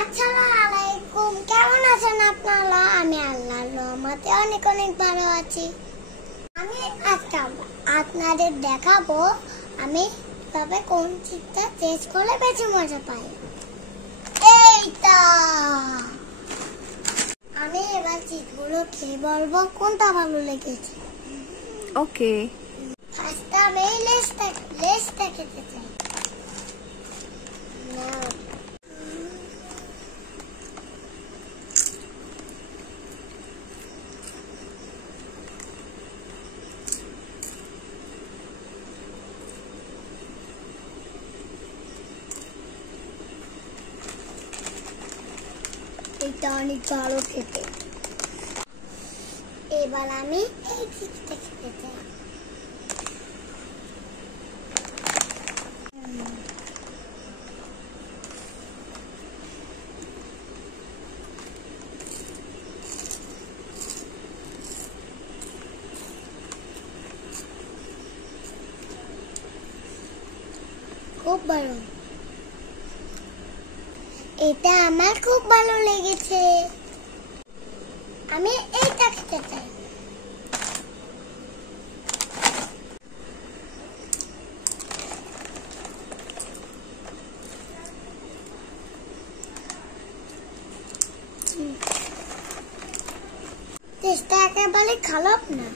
আসসালামু আলাইকুম, কেমন আছেন আপনারা? আমি আল্লাহর রহমতে অনেক অনেক ভালো আছি। আমি আজকে আপনাদের দেখাবো আমি তবে কোন চিপটা টেস্ট করলে বেশি মজা পাই। এইটা আমি এবার চিপগুলো খেয়ে বলবো কোনটা ভালো লেগেছে। ওকে, ফার্স্ট আমি লেসটা খেতে চাই। এটা অনেক ভালো খেতে। এবার আমি এই চিপসটা খেতে চাই। খুব ভালো, এটা আমার খুব ভালো লেগেছে। আমি এইটা খেতে চাই। টেস্টটা একেবারে খারাপ না।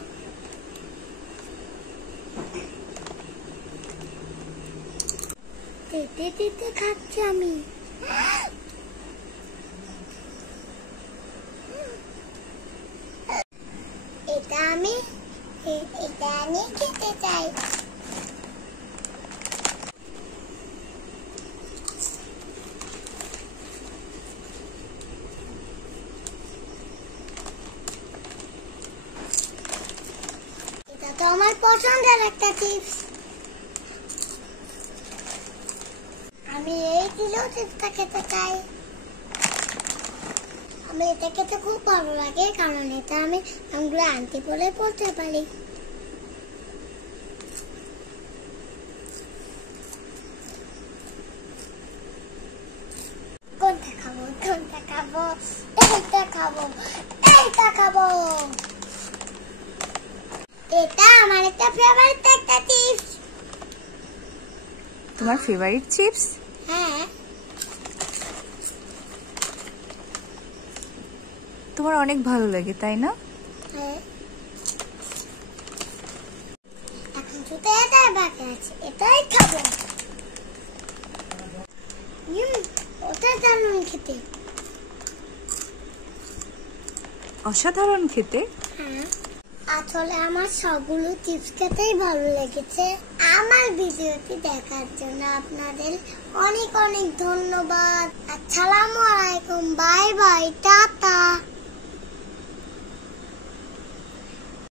তেতে তেতে খাচ্ছি আমি। এটা আমি খেতে চাই। এটা তো আমার পছন্দের একটা চিপস। আমি এই চিপসটা খেতে চাই। আমি এটা খেতে খুব ভালো লাগে, কারণ এটা আমি আমগুলো আনতে বলে পড়তে পারি। কোনটা খাবো? এইটা খাবো। এটা আমার একটা ফেভারিট একটা চিপস। তোমার ফেভারিট চিপস? হ্যাঁ। তোমার অনেক ভালো লাগে, তাই না? হ্যাঁ। এখন শুধু এটাই বাকি আছে, এটাই খাবো। ওটা দারুণ খেতে। অসাধারণ খেতে। হ্যাঁ, আসলে আমার সবগুলো চিপস খেতেই ভালো লেগেছে। আমার ভিডিওটি দেখার জন্য আপনাদের অনেক অনেক ধন্যবাদ। আসসালামু আলাইকুম, বাই বাই, টাটা।